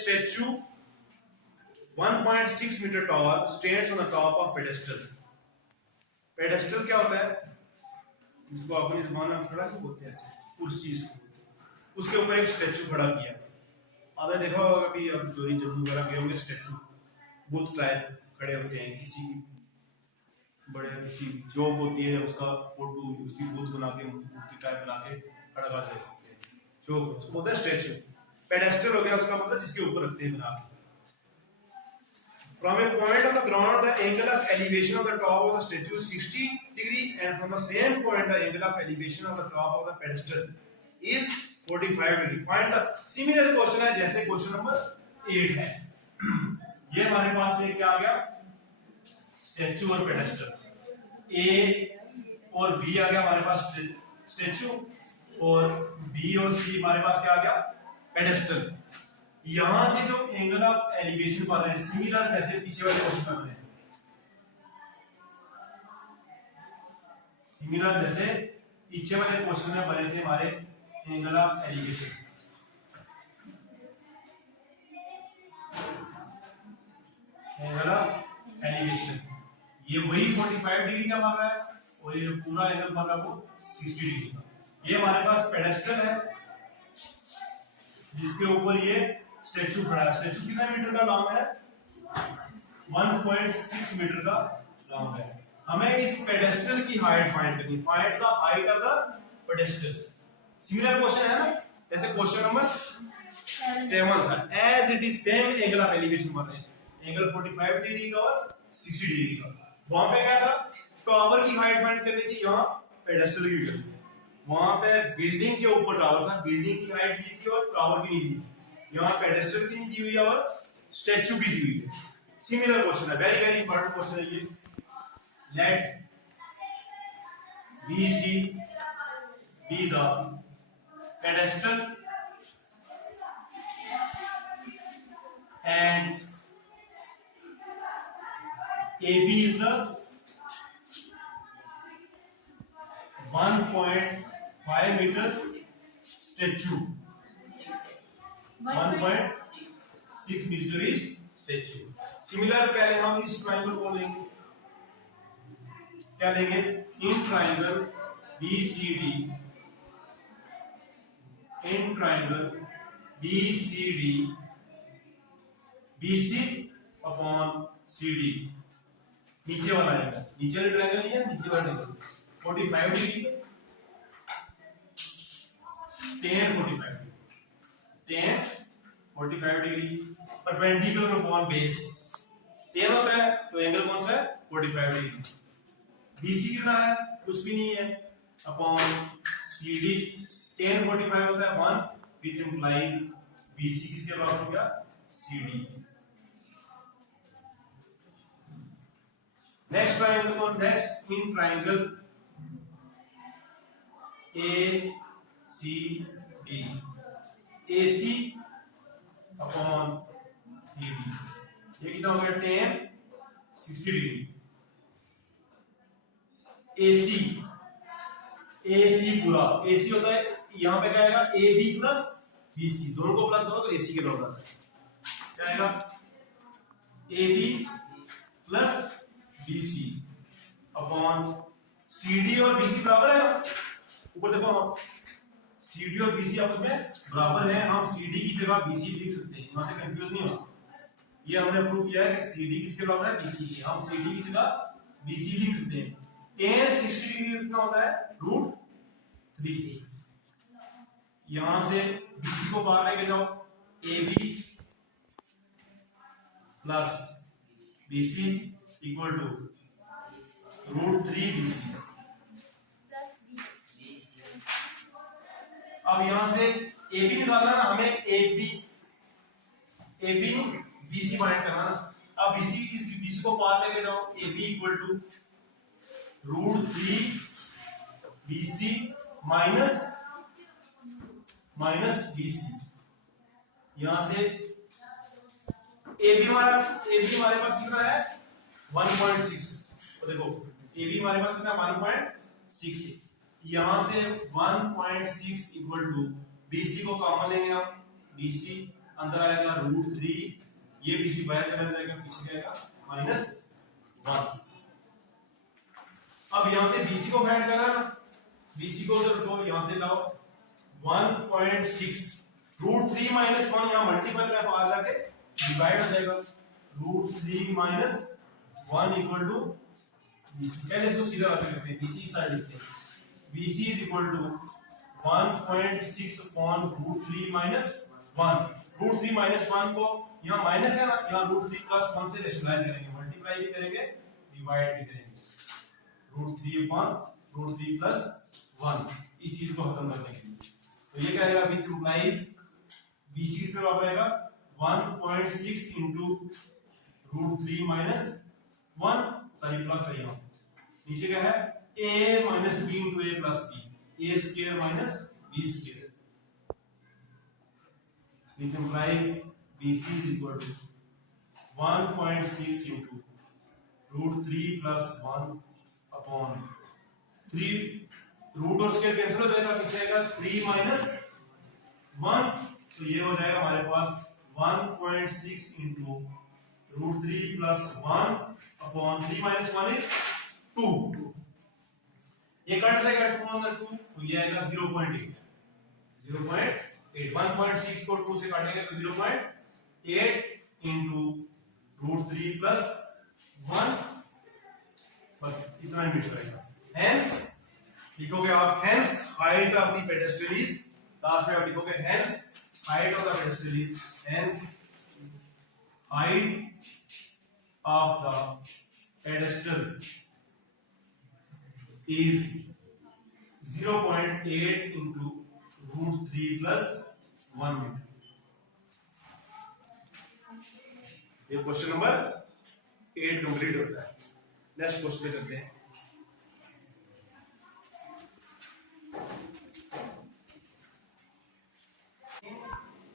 statue 1.6 meter tall stands on the top of pedestal. Pedestal क्या होता है? जिसको अपनी जुबान में खड़ा नहीं बोलते ऐसे, कुर्सी इसको, उसके ऊपर एक स्टैचू खड़ा किया। आपने देखा होगा कभी अब जोरी जम्मू वगैरह गए होंगे, स्टैचू बुत टाइप खड़े होते हैं, किसी बड़े किसी जॉब होती है उसका फोटो उसकी बुत बना के मूर्ति टाइप बना के खड़ा कर सकते हैं, जो उसको बोलते हैं स्टैचू। पेडेस्टल हो गया उसका मतलब जिसके ऊपर रखते हैं बना के। From a point on the ground, the angle of elevation of the top of the statue is 60 degree, and from the same point, the angle of elevation of the top of the pedestal is 45 degree. Find the similar question है जैसे question number 8 है। ये हमारे पास एक क्या आ गया, statue और pedestal. A और B आ गया हमारे पास स्टैचू, और B और C हमारे पास क्या आ गया, पेडेस्टल। यहां से जो एंगल ऑफ एलिवेशन पा रहे हैं सिमिलर जैसे पीछे वाले क्वेश्चन कर रहे हैं, सिमिलर जैसे पीछे वाले क्वेश्चन में बने थे हमारे angle of elevation. Angle of elevation ये वही 45 डिग्री का बन रहा है, और ये पूरा एंगल बन रहा है वो 60 डिग्री का। ये हमारे पास पेडेस्टल है जिसके ऊपर ये स्टैचू खड़ा है। स्टैचू कितना मीटर का लॉन्ग है, 1.6 मीटर का लॉन्ग है। हमें इस पेडेस्टल की हाइट फाइंड करनी, find the height of the pedestal. Similar question है ना, जैसे क्वेश्चन नंबर 7 था, as it is same angle of elevation बन रहे हैं, एंगल 45 डिग्री का और 60 डिग्री का। वहां पे क्या था, टॉवर की हाइट फाइंड करनी थी, यहाँ पेडेस्टल की करनी थी। वहां पे बिल्डिंग के ऊपर टावर था, बिल्डिंग की हाइट दी थी और टावर की नहीं दी थी। यहाँ पेडेस्टल की नहीं दी हुई है और स्टैचू की दी हुई है। सिमिलर क्वेश्चन है, वेरी वेरी इंपॉर्टेंट क्वेश्चन है ये। Let BC be the pedestal and AB is the 1.5 meter statue, 1.6 meter is statue. Similar पहले हम इस ट्रायंगल को लेंगे, क्या लेंगे, in triangle BCD, in triangle BCD BC upon CD, नीचे वाला आएगा, नीचे वाला ट्रायंगल नहीं है, नीचे वाला triangle 45 degree, tan 45 degree perpendicular upon base. tan होता है तो एंगल कौन सा है, 45 डिग्री। BC कितना है, कुछ भी नहीं है, अपॉन CD। tan 45 होता है 1, which implies BC किसके बराबर हो गया, CD। नेक्स्ट ट्रायंगल को, next in triangle ACD, AC upon CD, ये कितना हो गया, tan 60 डिग्री। AC पूरा, AC होता है यहां पे क्या आएगा, AB प्लस BC, दोनों को प्लस करो तो AC के बराबर आता है। क्या आएगा, AB plus BC upon CD और BC बराबर है ना, ऊपर देखो हम CD और BC आपस में बराबर है, हम CD की जगह BC लिख सकते हैं, यहां से कंफ्यूज नहीं होगा। ये हमने प्रूव किया है कि CD किसके बराबर है, BC के, हम CD की जगह BC लिख सकते हैं। tan 60 डिग्री कितना होता है, √3। यहां से BC को बाहर लेके जाओ, AB plus BC equal to √3 BC। अब यहां से AB निकालना ना हमें, AB BC फाइंड करना ना। अब BC को पार लेके जाओ, AB equal to √3 BC minus BC। यहां से AB हमारे पास कितना है, 1.6, देखो AB हमारे पास कितना है, 1.6। यहां से 1.6 इक्वल टू BC को कॉमन लेंगे हम, BC अंदर आएगा √3, ये BC बाहर चला जाएगा, पीछे जाएगा -1। अब यहां से BC को फाइंड करना है, BC को उधर तो यहां से लाओ 1.6, √3 - 1 यहां मल्टीपल में आ जाके डिवाइड हो जाएगा, √3 - 1 इक्वल टू BC। पहले इसको सीधा रख सकते हैं, BC साइड लिखते हैं, BC is equal to 1.6 upon √3 - 1। √3 - 1 को यहाँ माइनस है ना, यहाँ √3 + 1 से रेशनलाइज करेंगे, मल्टीप्लाई भी करेंगे, डिवाइड भी करेंगे, √3 अपॉन √3 + 1 इस चीज को खत्म करने के लिए। तो ये क्या आएगा, विच इंप्लाइज BC इस पे बराबर आएगा 1.6 into √3 - 1, सॉरी प्लस है यहाँ, नीचे क्या है a - b into a plus b, a square minus b square, which implies BC is equal to 1.6 into √3 + 1 upon 3, root और स्क्वायर कैंसिल हो जाएगा, पीछे आएगा 3 - 1, तो ये हो जाएगा हमारे पास 1.6 into √3 + 1 upon 3 - 1 is 2, ये कट जाएगा 2 अंदर 2, तो ये आएगा 0.8, 1.6 को 2 से काटेंगे तो 0.8 into √3 + 1, बस इतना ही मिल जाएगा। हेंस लिखोगे आप, hence height of the pedestal is, last में आप लिखोगे hence height of the pedestal is, hence height of the pedestal is 0.8 into √3 + 1 meter. ये क्वेश्चन नंबर 8 कंप्लीट होता है। नेक्स्ट क्वेश्चन पे चलते हैं।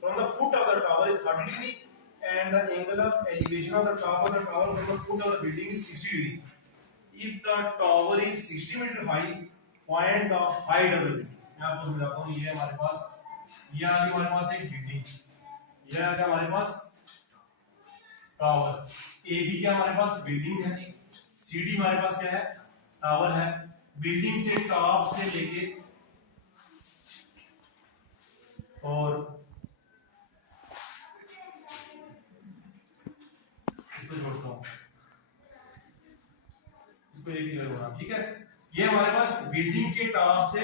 From the foot of the tower is 30 degree and the angle of elevation of the top of the tower from the foot of the building is 60 degree. If the tower is 60 meter high, find the height of the building. मैं आपको समझाता हूँ, ये हमारे पास, ये आ गई हमारे पास एक बिल्डिंग, ये आ गया हमारे पास टावर, AB क्या हमारे पास बिल्डिंग है, CD हमारे पास क्या है, टावर है। बिल्डिंग से टॉप से लेके और इसको जोड़ता हूँ, इसको एक ही जोड़ना, ठीक है। ये हमारे पास बिल्डिंग के टॉप से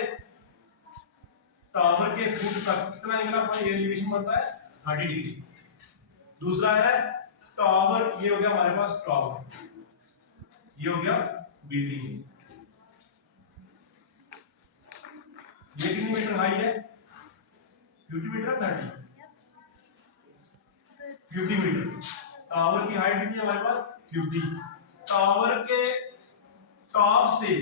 टावर के फुट तक कितना एंगल आपका एलिवेशन बनता है, 30 डिग्री। दूसरा है टावर, ये हो गया हमारे पास टावर, ये हो गया बिल्डिंग, ये कितनी मीटर हाई है, 50 मीटर 50 मीटर। टावर की हाइट कितनी है हमारे पास 50। टावर के टॉप से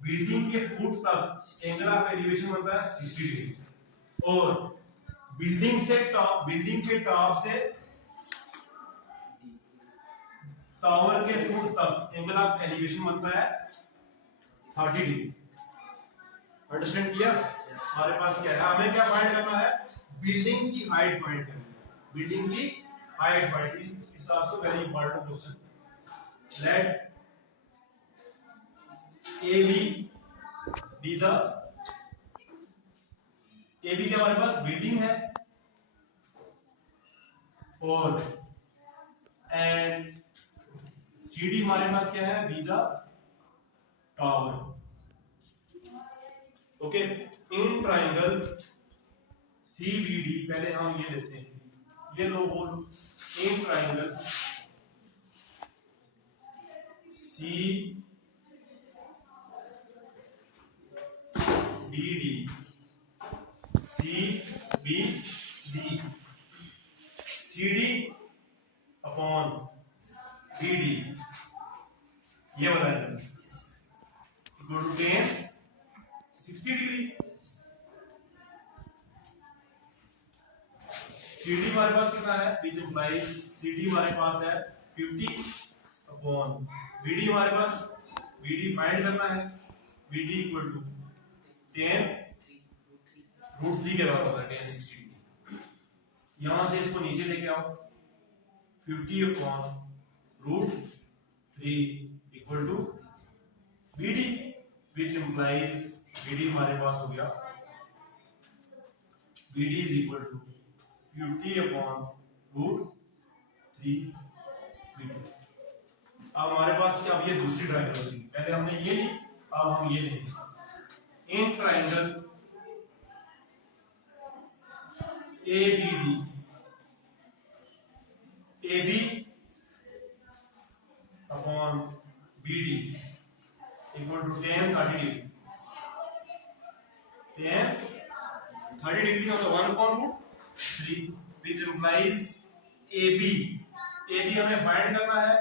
बिल्डिंग के फुट तक एंगल ऑफ एलिवेशन बनता है 60 डिग्री, और बिल्डिंग के टॉप से टावर के फुट तक एंगल ऑफ एलिवेशन बनता है 30 डिग्री। अंडरस्टैंड किया? हमारे पास क्या है, हमें क्या फाइंड करना है, बिल्डिंग की हाइट फाइंड करनी है, बिल्डिंग की हाइट फाइंड करनी है। It's also very important question. Let AB be the, AB के हमारे पास बिल्डिंग है, और एंड CD हमारे पास क्या है, be the tower. Okay, in triangle CBD, पहले हम ये लेते हैं, ये लो बोल, in triangle CBD CD upon BD, ये वाला है, इक्वल टू 10 60 डिग्री। CD हमारे पास कितना है, विच इंप्लाइज CD हमारे पास है 50 अपॉन BD, हमारे पास BD फाइंड करना है, BD इक्वल टू 10 √3 के बराबर होता है, 10 60 डिग्री। यहां से इसको नीचे लेके आओ 50/√3 equal to BD which implies BD हमारे पास हो गया BD is equal to 50/√3 BD। अब हमारे पास अब ये दूसरी ट्रायंगल होगी, पहले हमने ये ली, अब हम ये लेंगे। In triangle ABD AB upon BD equal to tan 30 degree. tan 30 degree का 1/√3 which implies AB हमें फाइंड करना है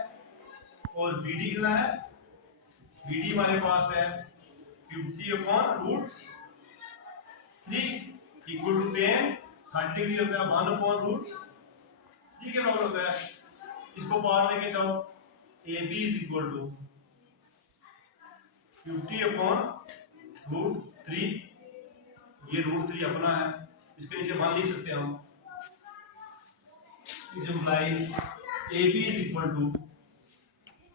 और BD कितना है, BD हमारे पास है 50/√3 इक्वल टू tan 30 डिग्री होता है 1/√3 के बराबर होता है। इसको बाहर लेके जाओ AB इज इक्वल टू 50/√3, ये √3 अपना है, इसके नीचे मान लिख सकते हैं हम। It implies AB is equal to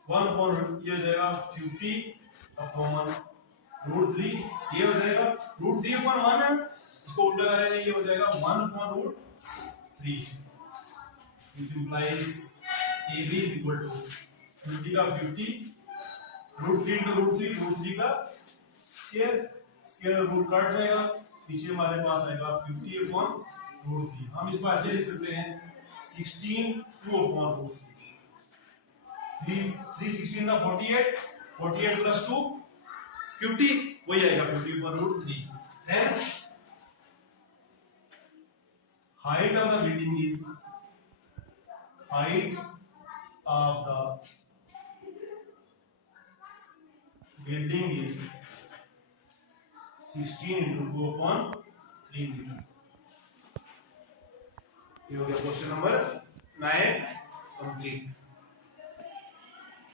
1/, ये हो जाएगा 50/√3, ये हो जाएगा √3/1 है, इसको उल्टा करेंगे ये हो जाएगा 1/√3, which implies AB is equal to 50 का 50, √3 का √3 का स्क्वायर रूट कट जाएगा, पीछे हमारे पास आएगा 50/√3। हम इसको ऐसे लिख सकते हैं 16/2/√3। 316 का 48 प्लस 2 50, वही आएगा 50/√3। Hence height of the building is 16 into 2/3 meter. ये हो गया क्वेश्चन नंबर 9 कंप्लीट।